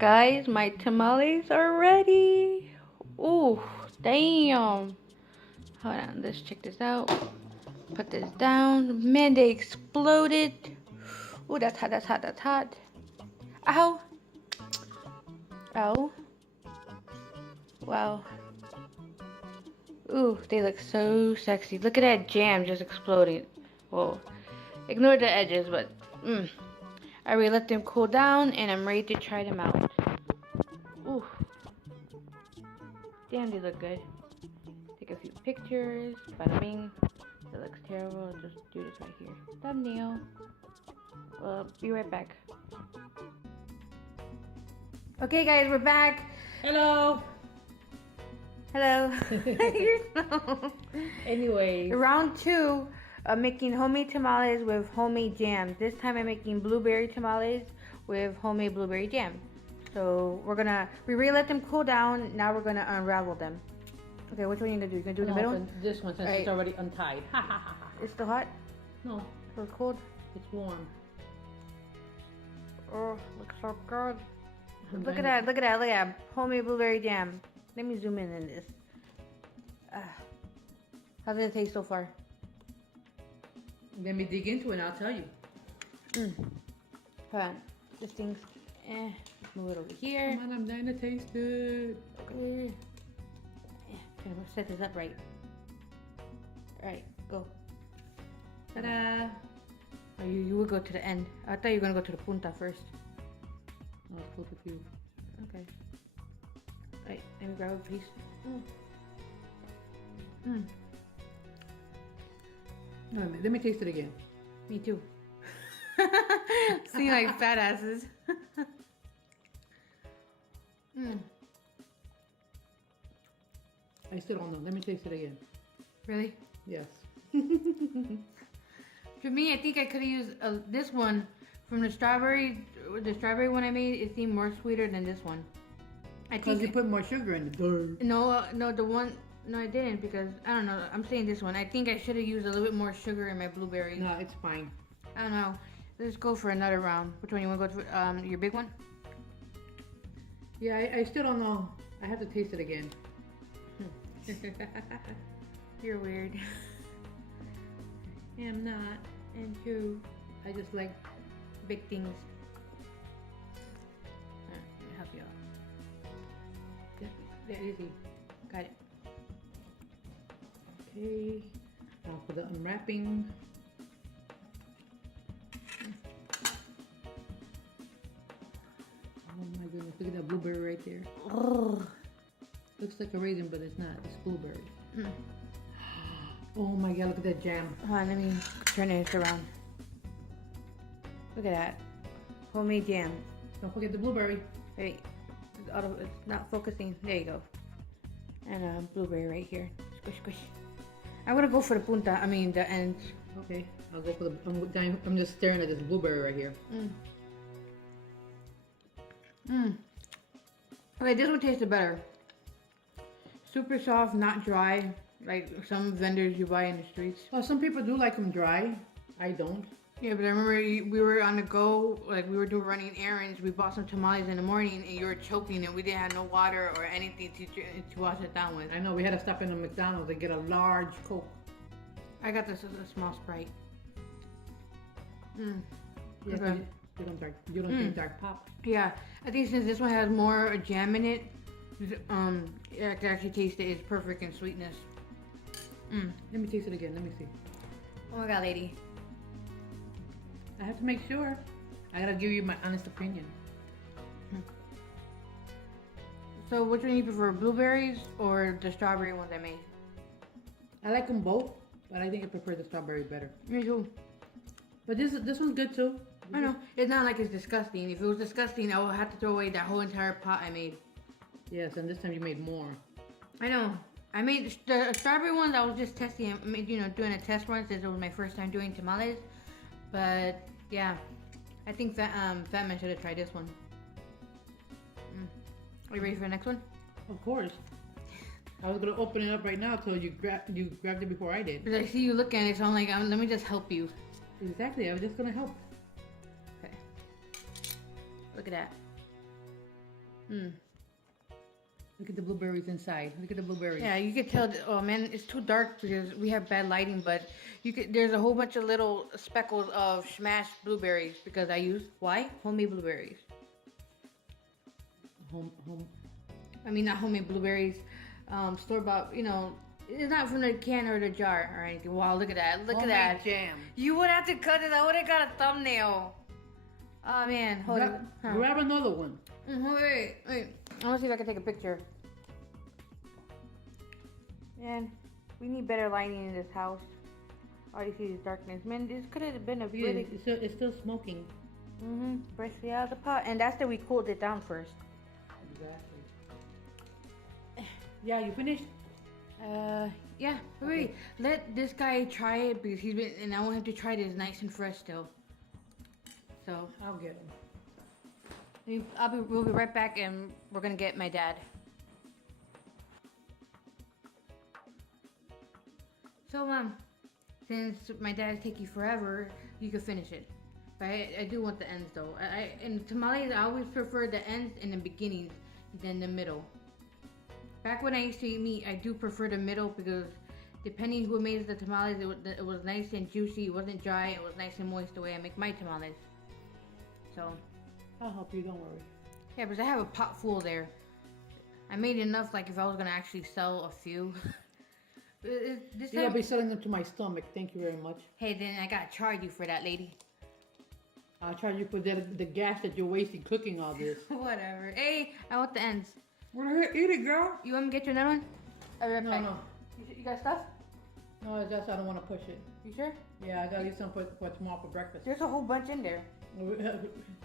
Guys, my tamales are ready. Ooh, damn. Hold on, let's check this out. Put this down. Man, they exploded. Ooh, that's hot, that's hot, that's hot. Ow. Ow. Wow. Ooh, they look so sexy. Look at that jam just exploding. Whoa. Ignore the edges, but I already let them cool down and I'm ready to try them out. Ooh. Damn, they look good. Take a few pictures. Bada bing. That looks terrible. Just do this right here. Thumbnail. Well, be right back. Okay, guys, we're back. Hello. Hello. You're slow. Anyway, Round 2 of making homemade tamales with homemade jam. This time I'm making blueberry tamales with homemade blueberry jam. So we really let them cool down. Now we're gonna unravel them. Okay, which one are you gonna do? You gonna do the middle? this one since it's already untied. Ha ha ha ha. It's still hot No, or cold? it's warm. Oh, looks so good. Look at that, look at that, look at that. Homemade blueberry jam. Let me zoom in this. How does it taste so far? Let me dig into it and I'll tell you. Hold on. This thing's move it over here. Come on, I'm dying to taste it. Okay, we'll set this up right. Alright, go. Ta-da! Oh, you would go to the end. I thought you were gonna go to the punta first. I'll flip a few. Okay. Alright, let me grab a piece. No, let me taste it again. Me too. See, like fat asses. I still don't know. Let me taste it again. Really? Yes. For me, I think I could have used this one from the strawberry one I made. It seemed more sweeter than this one. Because you put more sugar in it. No, the one. No, I didn't because I don't know. I'm saying this one. I think I should have used a little bit more sugar in my blueberries. No, it's fine. I don't know. Let's go for another round. Which one you want to go for? Your big one? Yeah, I still don't know. I have to taste it again. You're weird. I'm not. And true. I just like Big things. Let me help you out. they're easy. Got it. Okay. Now for the unwrapping. Oh my goodness, look at that blueberry right there. Oh. Looks like a raisin, but it's not. It's blueberry. Oh my god, look at that jam. Hold on, let me turn this around. Look at that. Homemade jam. Don't forget the blueberry. Wait. It's not focusing. There you go. And blueberry right here. Squish, squish. I'm gonna go for the punta. I mean the end. Okay, I'll go for the. I'm just staring at this blueberry right here. Okay, this one tasted better. Super soft, not dry, like some vendors you buy in the streets. Well, some people do like them dry. I don't. Yeah, but I remember we were on the go, like we were running errands. We bought some tamales in the morning, and you were choking, and we didn't have no water or anything to wash it down with. I know we had to stop in a McDonald's and get a large Coke. I got this as a small Sprite. Yeah, Okay. You don't think dark pop? Yeah, I think since this one has more jam in it, I can actually taste it. It's perfect in sweetness. Let me taste it again. Let me see. Oh my god, lady. I have to make sure. I gotta give you my honest opinion. So which one do you prefer, blueberries or the strawberry ones I made? I like them both, but I think I prefer the strawberry better. Me too. But this one's good too. I know. It's not like it's disgusting. If it was disgusting, I would have to throw away that whole entire pot I made. Yes, and this time you made more. I know. I made the strawberry ones. I was just testing. I made, doing a test run since it was my first time doing tamales. But yeah, I think Fatman should have tried this one. Are you ready for the next one? Of course. I was gonna open it up right now till you grabbed it before I did. Because I see you looking at it, so I'm like, let me just help you. Exactly. I was just gonna help. Okay. Look at that. Look at the blueberries inside. Look at the blueberries. Yeah, you could tell. Oh man, it's too dark because we have bad lighting. But you could. There's a whole bunch of little speckles of smashed blueberries because I use why homemade blueberries. I mean, not homemade blueberries. Store bought. You know, it's not from the can or the jar or anything. Wow, look at that. Look Homemade at that jam. You would have to cut it. I would have got a thumbnail. Oh man, hold on. Grab another one. Wait. I want to see if I can take a picture. Man, we need better lighting in this house. All you see is darkness. Man, this could have been a really... It's still smoking. Freshly out of the pot. And that's that we cooled it down first. Exactly. Yeah, you finished? Yeah. Wait. Let this guy try it because he's been... And I want him to try this nice and fresh still. So... I'll get him. We'll be right back and we're gonna get my dad. So since my dad's taking forever, you can finish it. But I do want the ends though. In tamales, I always prefer the ends and the beginnings than the middle. Back when I used to eat meat, I do prefer the middle because depending who made the tamales, it was nice and juicy. It wasn't dry. It was nice and moist the way I make my tamales. So. I'll help you, don't worry. Yeah, because I have a pot full there. I made enough, like if I was gonna actually sell a few. This time, I'll be selling them to my stomach. Thank you very much. Hey, then I gotta charge you for that, lady. I'll charge you for the gas that you're wasting cooking all this. Whatever. Hey, I want the ends. What the heck? Eat it, girl. You want me to get you another one? I'll be right back. No. You got stuff? No, that's I don't want to push it. You sure? Yeah, I gotta leave some for tomorrow for breakfast. There's a whole bunch in there.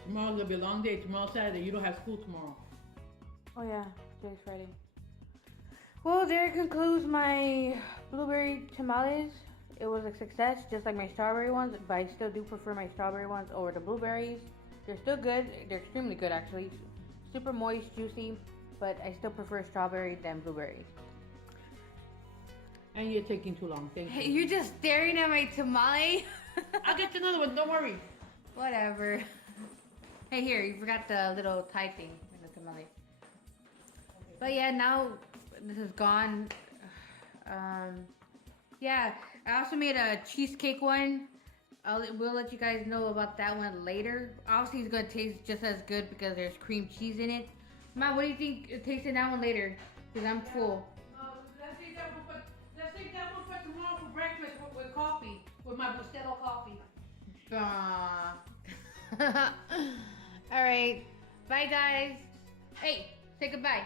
Tomorrow's gonna be a long day. Tomorrow's Saturday. You don't have school tomorrow. Oh yeah, today's Friday. Well, there concludes my blueberry tamales. It was a success, just like my strawberry ones, but I still do prefer my strawberry ones over the blueberries. They're still good. They're extremely good, actually. Super moist, juicy, but I still prefer strawberry than blueberry. And you're taking too long. Thank you. Hey, you're just staring at my tamale? I'll get you another one. Don't worry. Whatever. Hey, here, you forgot the little tie thing in the tamale. But yeah, now this is gone. Yeah, I also made a cheesecake one. We'll let you guys know about that one later. Obviously, it's gonna taste just as good because there's cream cheese in it. Ma, what do you think of tasting that one later? Because I'm full. Let's take that one for tomorrow for breakfast with coffee, with my Bustelo coffee. All right, bye guys. Hey, say goodbye.